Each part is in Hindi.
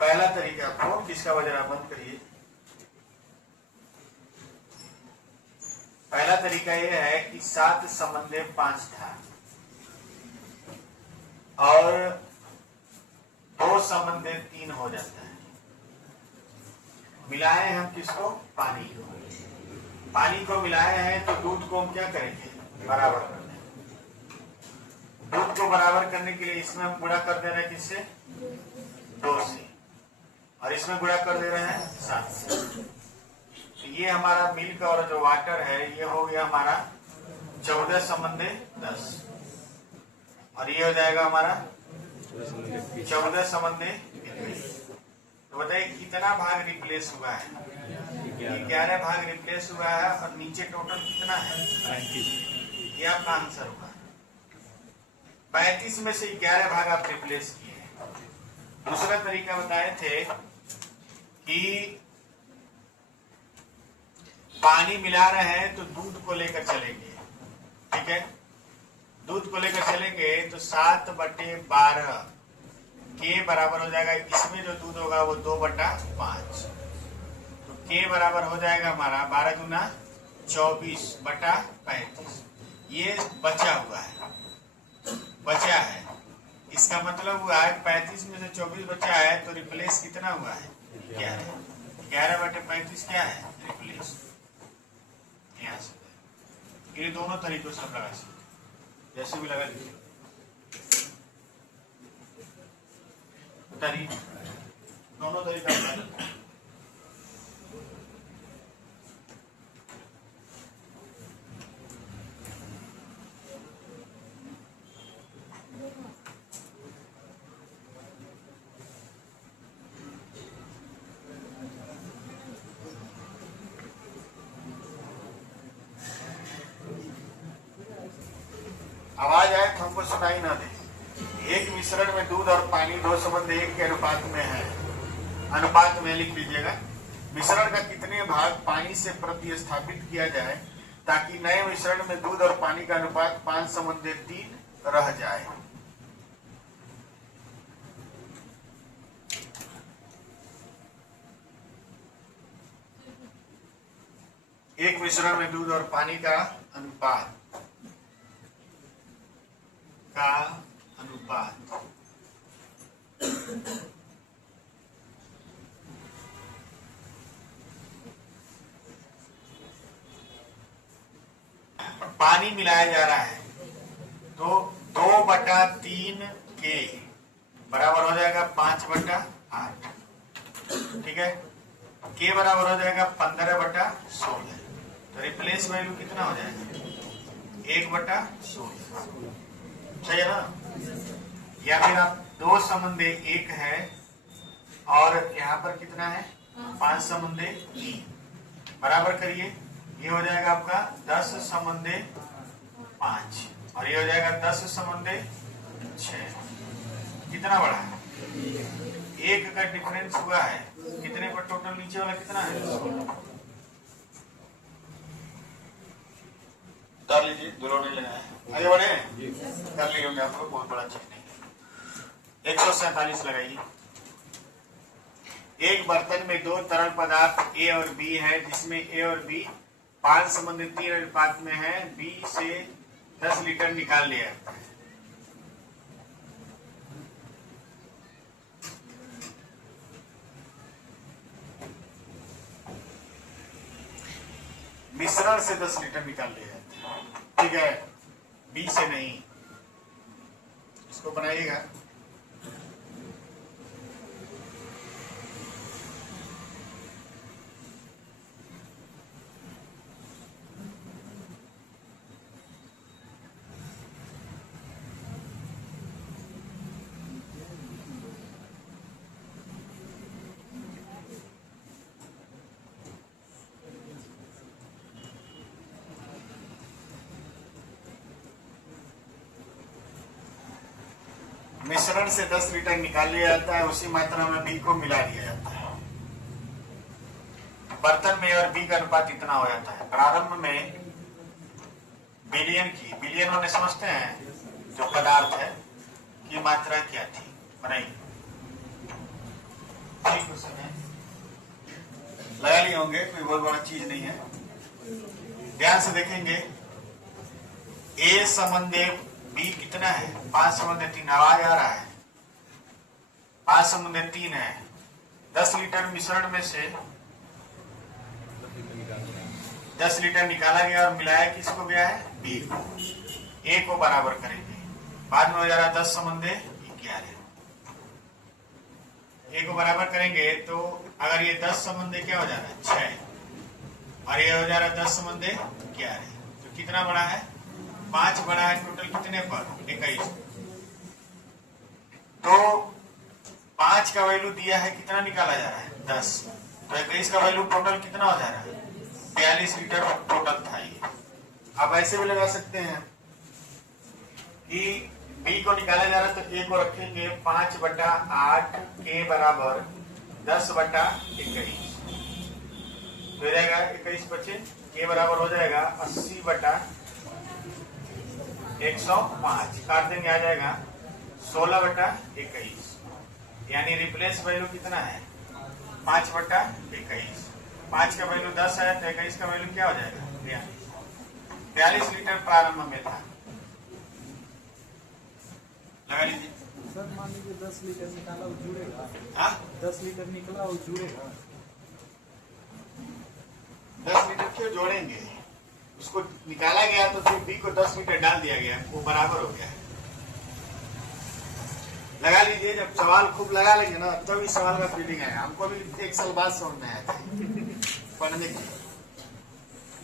पहला तरीका फोन किसका बज रहा बंद करिए। पहला तरीका यह है कि 7 समन्वय 5 था और 2 समन्वय 3 हो जाता है। मिलाए हम किसको? पानी को। पानी को मिलाए हैं तो दूध को हम क्या करेंगे? बराबर करना है। दूध को बराबर करने के लिए इसमें हम गुणा कर दे रहे हैं किससे? 2 से, और इसमें गुणा कर दे रहे हैं 7 से। तो ये हमारा मिल्क और जो वाटर है ये हो गया हमारा 14 समन्वय 10, और ये हो जाएगा हमारा 14 समन्वय 21। तो बताइए कितना भाग रिप्लेस हुआ है? 11 भाग रिप्लेस हुआ है, और नीचे टोटल कितना है? 35। ये आपका आंसर होगा। 35 में से 11 भाग आप रिप्लेस किए। दूसरा तरीका बताए थे कि पानी मिला रहे हैं तो दूध को लेकर चलेंगे, ठीक है? दूध को लेकर चलेंगे तो 7/12 के बराबर हो जाएगा। इसमें जो दूध होगा वो 2/5, तो के बराबर हो जाएगा हमारा 12 दूना 24/35। ये बचा हुआ है, बचा है। इसका मतलब हुआ है 35 में से 24 बचा है, तो रिप्लेस कितना हुआ है? 11। 11/35 क्या है? रिप्लेस। यहाँ से ये दोनों तरीकों से हम लगा सकते, जैसे भी लगा लीजिए। दोनों तरीका बता। आवाज आए तो हमको सुनाई ना दे। एक मिश्रण में दूध और पानी 2 संबंध 1 के अनुपात में है। अनुपात में लिख लीजिएगा। मिश्रण का कितने भाग पानी से प्रतिस्थापित किया जाए ताकि नए मिश्रण में दूध और पानी का अनुपात 5:3 रह जाए। एक मिश्रण में दूध और पानी का अनुपात पानी मिलाया जा रहा है तो 2/3 के बराबर हो जाएगा 5/8, ठीक है? के बराबर हो जाएगा 15/16। तो रिप्लेस वैल्यू कितना हो जाएगा? 1/16, सही है ना? या फिर आप 2 संबंध 1 है और यहाँ पर कितना है? 5 संबंध 3 बराबर करिए। ये हो जाएगा आपका 10 संबंध 5, और ये हो जाएगा 10 संबंध 6। कितना बड़ा है? 1 का डिफरेंस हुआ है। कितने पर टोटल नीचे वाला कितना है? 16। कर लीजिए, दोनों नहीं लगाया। आगे बढ़े, कर लिए होंगे आप लोग, बहुत बड़ा चीज नहीं। 147 लगाइए। एक बर्तन में 2 तरल पदार्थ ए और बी है, जिसमें ए और बी 5:3 अनुपात में है। बी से 10 लीटर निकाल लिया जाता है। मिश्रण से 10 लीटर निकाल लिया जाता है, ठीक है? बी से नहीं। इसको बनाइएगा। मिश्रण से 10 लीटर निकाल लिया जाता है, उसी मात्रा में बी को मिला दिया जाता है। बर्तन में और बी का अनुपात इतना हो जाता है। प्रारंभ में बिलियन होने समझते हैं जो पदार्थ है की मात्रा क्या थी? बनाइए। ही होंगे, कोई बहुत बड़ा चीज नहीं है। ध्यान से देखेंगे, ए संबंधे बी कितना है, 5 संबंधे 3। आवाज आ रहा है, 5 संबंधे 3 है। 10 लीटर मिश्रण में से 10 लीटर निकाला गया और मिलाया किसको गया है, बी को। ए को बराबर करेंगे, बाद में हो जा रहा है 10 संबंधे 11। ए को बराबर करेंगे तो अगर ये 10 संबंधे क्या हो जा रहा है, 6, और ये हो जा रहा है 10 संबंधे 11, तो कितना बड़ा है, 5 बड़ा है। टोटल कितने पर, 21। तो 5 का वैल्यू दिया है, कितना निकाला जा रहा है, 10। तो 21 का वैल्यू टोटल कितना हो जा रहा है, 42 लीटर टोटल था ये। आप ऐसे भी लगा सकते हैं कि बी को निकाला जा रहा है, तो ए को रखेंगे 5/8 के बराबर 10/21। तो हो जाएगा 21 बचे, के बराबर हो जाएगा 80/105। काट देंगे, आ जाएगा 16/21। यानी रिप्लेस वैल्यू कितना है, 5/21। 5 का वैल्यू 10 है, तो 21 का वैल्यू क्या हो जाएगा, 42 लीटर प्रारंभ में था। लगा लीजिए सर। मान लीजिए 10 लीटर निकाला, वो जुड़ेगा। हाँ, 10 लीटर निकला, वो जुड़ेगा। 10 लीटर क्यों जोड़ेंगे, उसको निकाला गया तो फिर बी को 10 लीटर डाल दिया गया, वो बराबर हो गया है। लगा लीजिए, जब सवाल खूब लगा लेंगे ना, तब तो इस सवाल का फीलिंग है। हमको भी 1 साल बाद समझ में आया था पढ़ने की।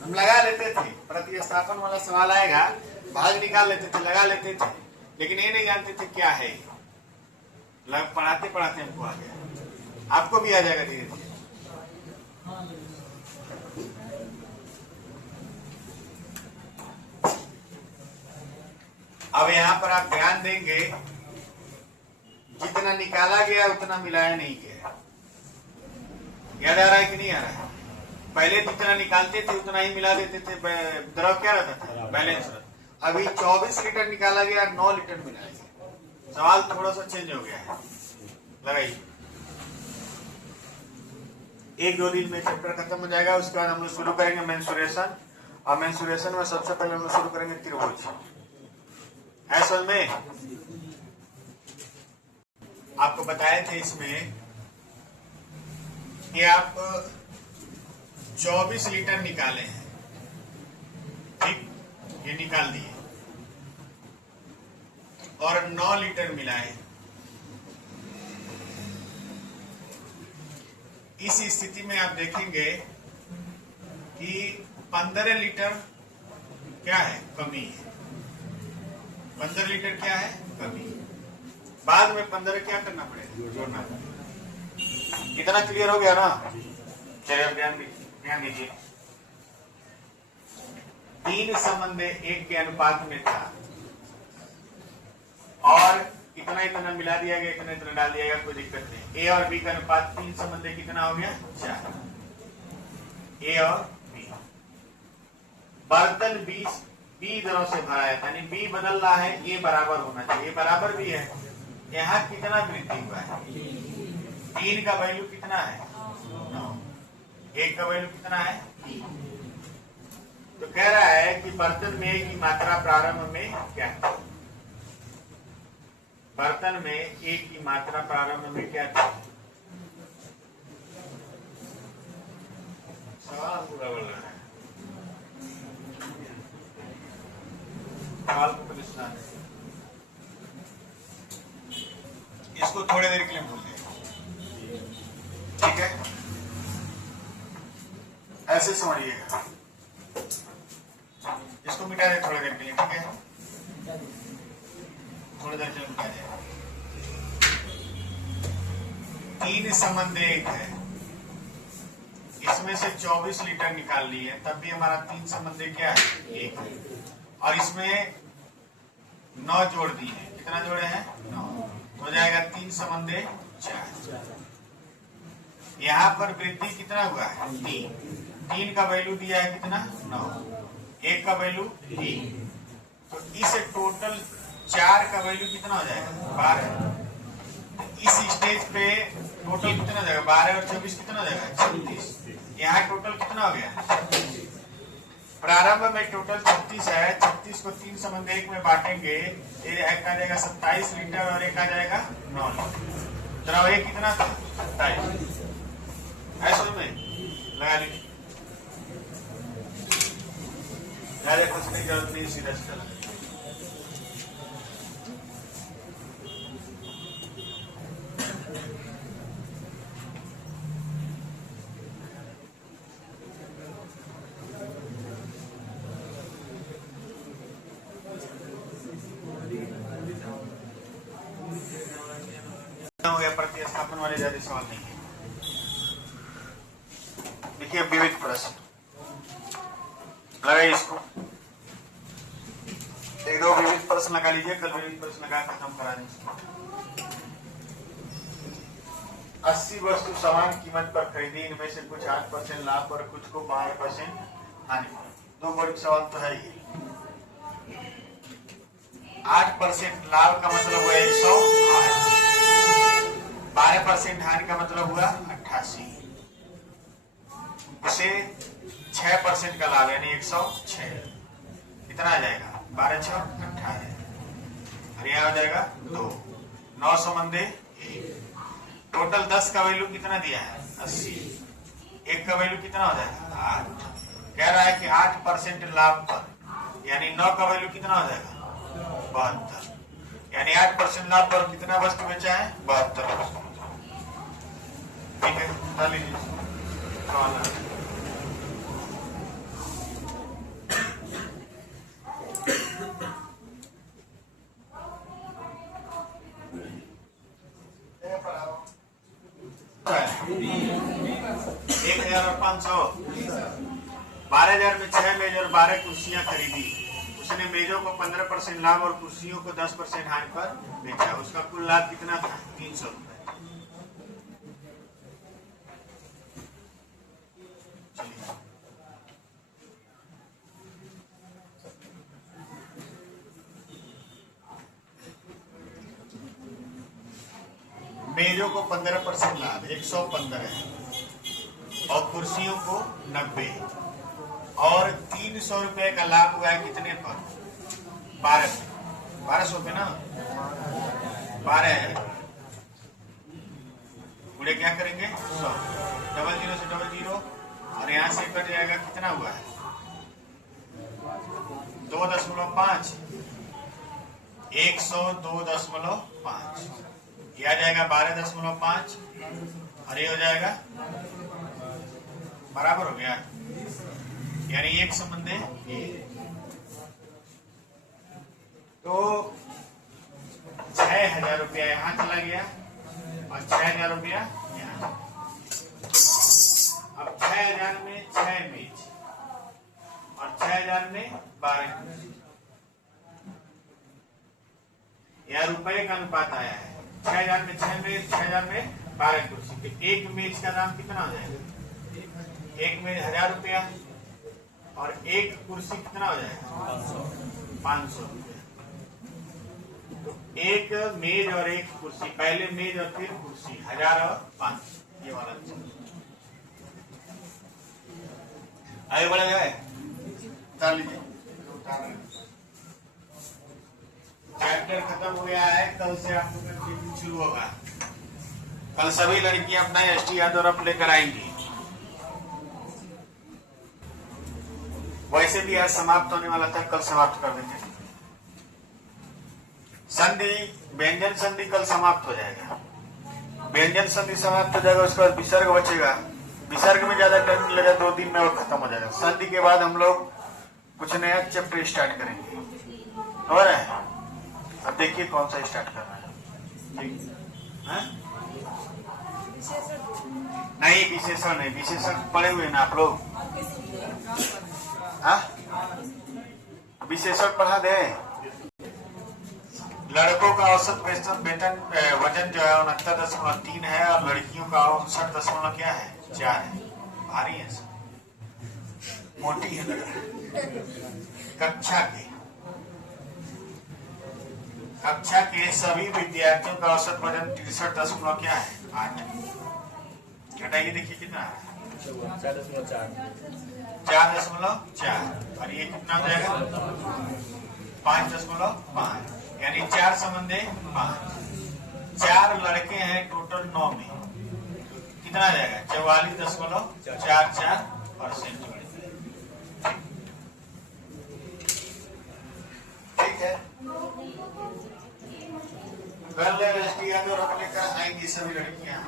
हम लगा लेते थे, प्रतिस्थापन वाला सवाल आएगा, भाग निकाल लेते थे, लगा लेते थे, लेकिन ये नहीं जानते थे क्या है। पढ़ाते पढ़ाते हमको आ गया, आपको भी आ जाएगा धीरे धीरे। अब यहाँ पर आप ध्यान देंगे, जितना निकाला गया उतना मिलाया नहीं गया। याद आ रहा है कि नहीं आ रहा है? पहले जितना निकालते थे उतना ही मिला देते थे, द्रव क्या रहता था, बैलेंस। अभी 24 लीटर निकाला गया, 9 लीटर मिलाया गया। सवाल थोड़ा सा चेंज हो गया है। लगाइए, 1-2 दिन में चैप्टर खत्म हो जाएगा। उसके बाद हम लोग शुरू करेंगे मेंसुरेशन, और मेंसुरेशन में सबसे पहले हम लोग शुरू करेंगे त्रिभुज। है समझ में? आपको बताए थे इसमें कि आप 24 लीटर निकाले हैं, ठीक, ये निकाल दिए, और 9 लीटर मिलाए। इस स्थिति में आप देखेंगे कि 15 लीटर क्या है, कमी है। 15 लीटर क्या है, कमी है। बाद में 15 क्या करना पड़ेगा, जोड़ना पड़ेगा। इतना क्लियर हो गया ना? चलिए ध्यान दीजिए। 3 संबंधे 1 के अनुपात में था, और इतना इतना मिला दिया गया, इतना इतना डाल दिया गया, कोई दिक्कत नहीं। ए और बी का अनुपात 3 संबंधे कितना हो गया, 4। ए और बी। बर्तन बी दरों से भरा है, यानी बी बदल रहा है, ए बराबर होना चाहिए। बराबर भी है। यहाँ कितना वृद्धि हुआ है, 3 का वैल्यू कितना है, 9। 1 का वैल्यू कितना है, 3। तो कह रहा है कि बर्तन में की मात्रा प्रारंभ में क्या है, बर्तन में एक की मात्रा प्रारंभ में क्या थी। सवाल पूरा बोल रहा है, सवाल को प्रश्न है। इसको थोड़ी देर के लिए भूल जाइए, ठीक है? ऐसे समझिएगा, इसको मिटा दे थोड़ी देर के लिए, ठीक है? थोड़ी देर के लिए मिटा जाएगा। 3 संबंध 1 है, इसमें से 24 लीटर निकाल लिए, तब भी हमारा 3 संबंध क्या है, 1 है। और इसमें 9 जोड़ दिए, कितना जोड़े हैं, 9। हो जाएगा 3 संबंधे 4। यहाँ पर वृद्धि कितना हुआ है, 3 का वैल्यू दिया है कितना, 9। 1 का वैल्यू 3। तो इस टोटल 4 का वैल्यू कितना हो जाएगा, 12। इस स्टेज पे टोटल कितना हो जाएगा, 12 और 24 कितना हो जाएगा, 36। यहाँ टोटल कितना हो गया? प्रारंभ में टोटल 36 है। 36 को 3 संबंध 1 में बांटेंगे, एक आ जाएगा 27 लीटर और एक आ जाएगा 9 लीटर। जरा ये कितना था? 27 ऐसे में लगा लीजिए, ज्यादा कुछ नहीं, जरूरत नहीं, सीधा सीधा हो गया। प्रतिस्थापन वाले ज्यादा सवाल नहीं है। देखिए विविध प्रश्न लगाइए, इसको एक दो विविध प्रश्न लगा लीजिए, कल विविध प्रश्न लगा खत्म करा देंगे। 80 वस्तु समान कीमत पर खरीदी, इनमें से कुछ 8% लाभ और कुछ को 12% हानि। 2 बड़ी सवाल तो है ही। 8% लाभ का मतलब हुआ 108, 12% हानि का मतलब हुआ 88, उसे 6% का लाभ यानी 106, कितना आ जाएगा? 12 6 18, और यहाँ आ जाएगा 2, 9 संबंधे 1। टोटल 10 का वैल्यू कितना दिया है? 80। 1 का वैल्यू कितना हो जाएगा? 8। कह रहा है कि 8% लाभ पर, यानी 9 का वैल्यू कितना हो जाएगा? 72, यानी 8% लाभ पर कितना वस्तु बेचा है? 72 वस्तु। ठीक है, कर लीजिए। एक 1,500, 12,000 में 6 मेज और 12 कुर्सियां खरीदी। उसने मेजों को 15% लाभ और कुर्सियों को 10% हानि पर बेचा। उसका कुल लाभ कितना था? 300 रुपए। मेजों को 15% लाभ 115 है, और कुर्सियों को 90, और 300 रुपए का लाभ हुआ है कितने पर? 1200 पे ना, 12 पूरे क्या करेंगे? 100, 00 से 00, और यहाँ से कट जाएगा, कितना हुआ है? 2.5, 102.5, यह आ जाएगा 12.5, और ये हो जाएगा बराबर हो गया, यानी 1 संबंध है। तो 6,000 रुपया यहाँ चला गया और 6,000 रुपया यहाँ। अब 6,000 में 6 मेज और 6,000 में 12 मेज, यह रुपए का अनुपात आया है। 6,000 में 6 मेज, 6,000 में 12 कुर्सी। तो एक मेज का दाम कितना हो जाएगा? एक मेज 1,000 रुपया, और एक कुर्सी कितना हो जाएगा? 500 रुपया। तो एक मेज और एक कुर्सी, पहले मेज और फिर कुर्सी, 1,000 और 500, ये वाला। आगे बढ़ा जाए, उतार लीजिए। चैप्टर खत्म हो गया है। कल से आप लोग का मीटिंग शुरू होगा। कल सभी लड़कियां अपना ST यादव और लेकर आएंगी। वैसे भी आज समाप्त होने वाला था, कल समाप्त कर देंगे। संधि, व्यंजन संधि कल समाप्त हो जाएगा। व्यंजन संधि समाप्त हो जाएगा, उसके बाद विसर्ग बचेगा। विसर्ग में ज्यादा टाइम नहीं लगेगा, 2 दिन में वो खत्म हो जाएगा। संधि के बाद हम लोग कुछ नया चैप्टर स्टार्ट करेंगे। हो रहा है? अब देखिए कौन सा स्टार्ट करना है। नहीं, विशेषण नहीं, विशेषण पढ़े हुए ना आप लोग? विशेषण पढ़ा दे। लड़कों का औसत वेतन वजन जो है 69.3 है, और लड़कियों का 59 क्या है? 4 है। भारी है, मोटी है लग रहा है। कक्षा के सभी विद्यार्थियों का औसत वजन 63 क्या है? 8। घटाइए, देखिए कितना है 4.4 4.4 और ये कितना हो जाएगा 5.5 यानी 4 संबंधे 5। 4 लड़के हैं टोटल 9 में, कितना आ जाएगा 44.44%। ठीक है, कल तो रखने का आएंगी सभी लड़कियां।